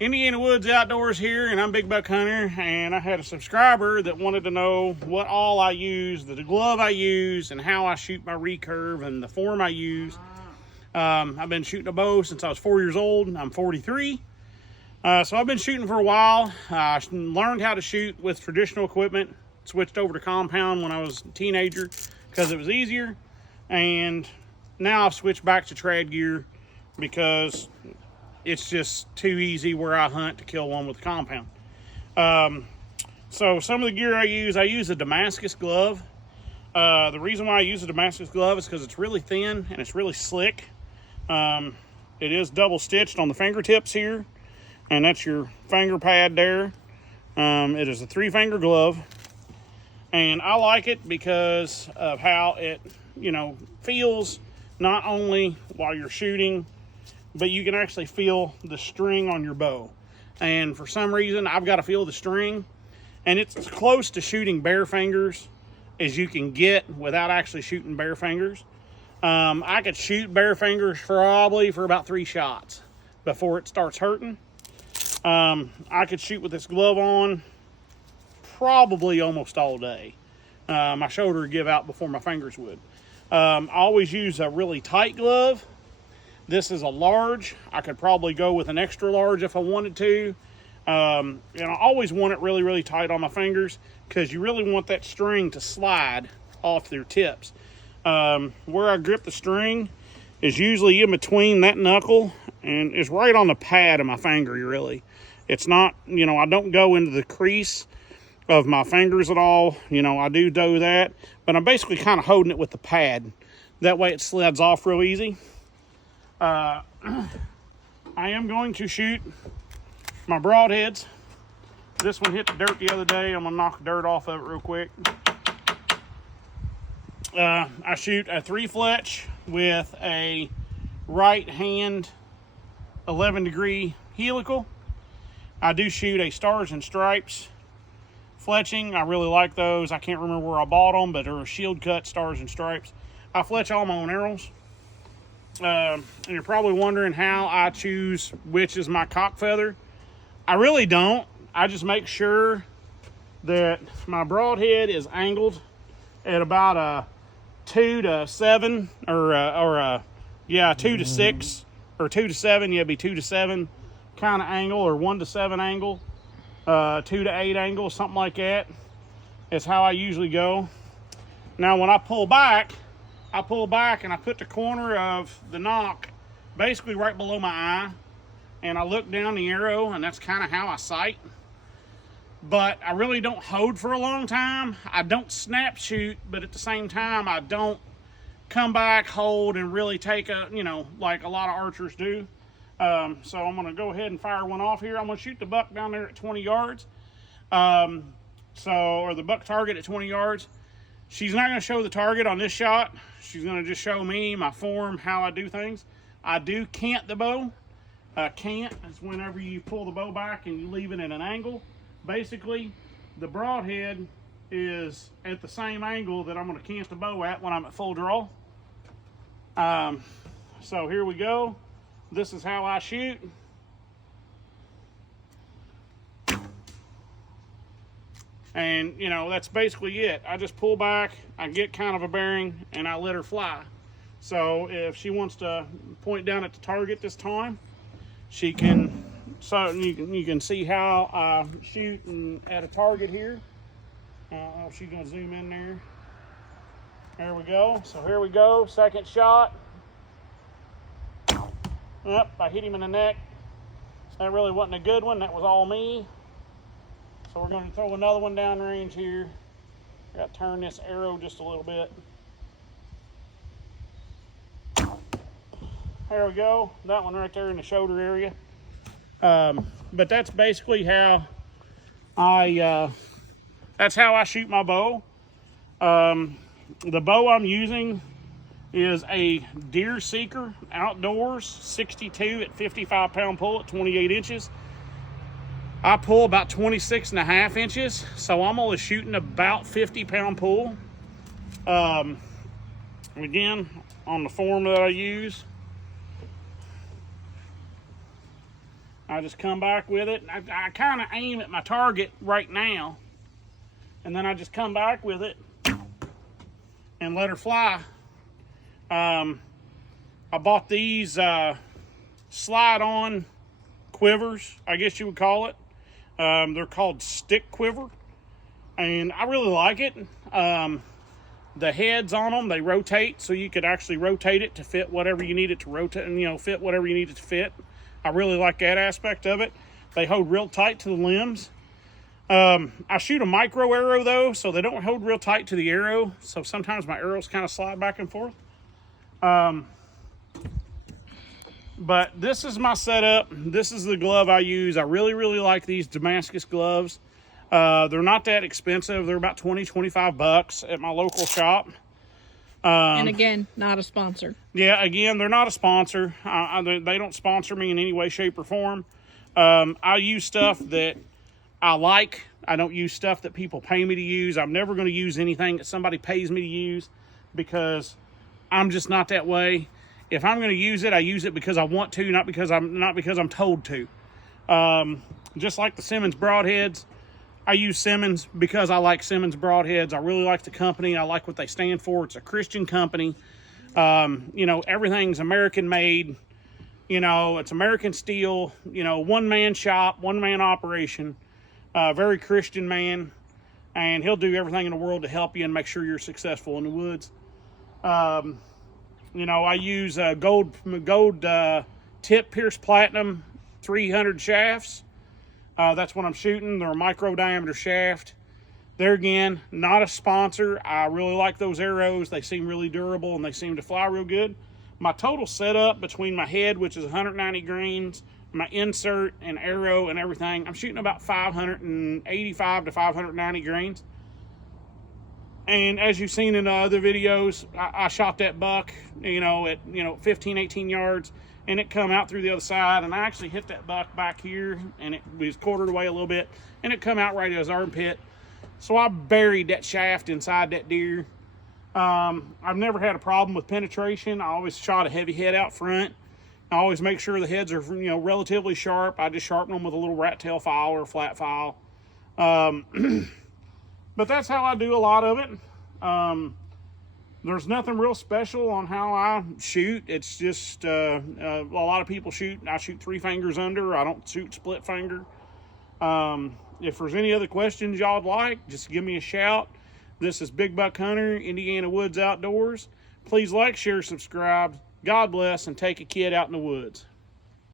Indiana Woods Outdoors here, and I'm Big Buck Hunter, and I had a subscriber that wanted to know what all I use, the glove I use, and how I shoot my recurve, and the form I use. I've been shooting a bow since I was 4 years old. I'm 43. So I've been shooting for a while. I learned how to shoot with traditional equipment, switched over to compound when I was a teenager because it was easier, and now I've switched back to trad gear because it's just too easy where I hunt to kill one with a compound. So some of the gear I use a Damascus glove. The reason why I use a Damascus glove is because it's really thin and it's really slick. It is double stitched on the fingertips here, and that's your finger pad there. It is a 3-finger glove, and I like it because of how it, feels not only while you're shooting, but you can actually feel the string on your bow. And for some reason, I've got to feel the string, and it's as close to shooting bare fingers as you can get without actually shooting bare fingers. I could shoot bare fingers probably for about 3 shots before it starts hurting. I could shoot with this glove on probably almost all day. My shoulder would give out before my fingers would. I always use a really tight glove. This is a large. I could probably go with an extra large if I wanted to. And I always want it really, really tight on my fingers because you really want that string to slide off their tips. Where I grip the string is usually in between that knuckle, and it's right on the pad of my finger, really. It's not, I don't go into the crease of my fingers at all. I do that, but I'm basically kind of holding it with the pad. That way it slides off real easy. I am going to shoot my broadheads. This one hit the dirt the other day. I'm gonna knock the dirt off of it real quick. I shoot a 3-fletch with a right hand 11-degree helical. I do shoot a Stars and Stripes fletching. I really like those. I can't remember where I bought them, but they're shield cut Stars and Stripes. I fletch all my own arrows. And you're probably wondering how I choose which is my cock feather. I really don't. I just make sure that my broadhead is angled at about a 2 to 7 or 2 to 6 or 2 to 7. Yeah, it'd be 2 to 7 kind of angle, or 1 to 7 angle, 2 to 8 angle, something like that. It's how I usually go. Now when I pull back and I put the corner of the nock basically right below my eye, and I look down the arrow, and that's kind of how I sight. But I really don't hold for a long time. I don't snap shoot, but at the same time, I don't come back, hold, and really take like a lot of archers do. So I'm gonna go ahead and fire one off here. I'm gonna shoot the buck down there at 20 yards. Or the buck target at 20 yards. She's not gonna show the target on this shot. She's gonna just show me my form, how I do things. I do cant the bow. Cant is whenever you pull the bow back and you leave it at an angle. Basically, the broadhead is at the same angle that I'm gonna cant the bow at when I'm at full draw. So here we go. This is how I shoot. And, that's basically it. I just pull back, I get kind of a bearing, and I let her fly. So if she wants to point down at the target this time, she can. So you can see how I shoot at a target here. She's going to zoom in there. There we go. So here we go. Second shot. Yep, I hit him in the neck. That really wasn't a good one. That was all me. So we're going to throw another one down range here. I got to turn this arrow just a little bit. There we go. That one right there in the shoulder area. But that's basically how that's how I shoot my bow. The bow I'm using is a Deer Seeker Outdoors 62 at 55-pound pull at 28 inches. I pull about 26.5 inches, so I'm only shooting about 50-pound pull. Again, on the form that I use. I just come back with it. I kind of aim at my target right now, and then I just come back with it and let her fly. I bought these slide-on quivers, I guess you would call it. They're called stick quiver, and I really like it. The heads on them, they rotate, so you could actually rotate it to fit whatever you need it to rotate, and fit whatever you need it to fit. I really like that aspect of it. They hold real tight to the limbs. I shoot a micro arrow though, so they don't hold real tight to the arrow, so sometimes my arrows kind of slide back and forth. But this is my setup. This is the glove I use. I really, really like these Damascus gloves. They're not that expensive. They're about 20-25 bucks at my local shop. And again, not a sponsor. Yeah, again, they're not a sponsor. They don't sponsor me in any way, shape, or form. I use stuff that I like. I don't use stuff that people pay me to use. I'm never going to use anything that somebody pays me to use, because I'm just not that way. If I'm going to use it, I use it because I want to, not because I'm told to. Just like the Simmons broadheads, I use Simmons because I like Simmons broadheads. I really like the company. I like what they stand for. It's a Christian company. Everything's American made. It's American steel. One-man shop, one-man operation. Very Christian man. And he'll do everything in the world to help you and make sure you're successful in the woods. I use gold tip Pierce Platinum 300 shafts. That's what I'm shooting. They're a micro diameter shaft. There again, not a sponsor. I really like those arrows. They seem really durable and they seem to fly real good. My total setup between my head, which is 190 grains, my insert and arrow and everything, I'm shooting about 585 to 590 grains. And as you've seen in the other videos, I shot that buck, at 15, 18 yards. And it come out through the other side, and I actually hit that buck back here, and it was quartered away a little bit, and it come out right at his armpit. So I buried that shaft inside that deer. I've never had a problem with penetration. I always shot a heavy head out front. I always make sure the heads are relatively sharp. I just sharpen them with a little rat tail file or a flat file. But that's how I do a lot of it. There's nothing real special on how I shoot. It's just a lot of people shoot. I shoot 3 fingers under. I don't shoot split finger. If there's any other questions y'all'd like, just give me a shout. This is Big Buck Hunter, Indiana Woods Outdoors. Please like, share, subscribe. God bless, and take a kid out in the woods.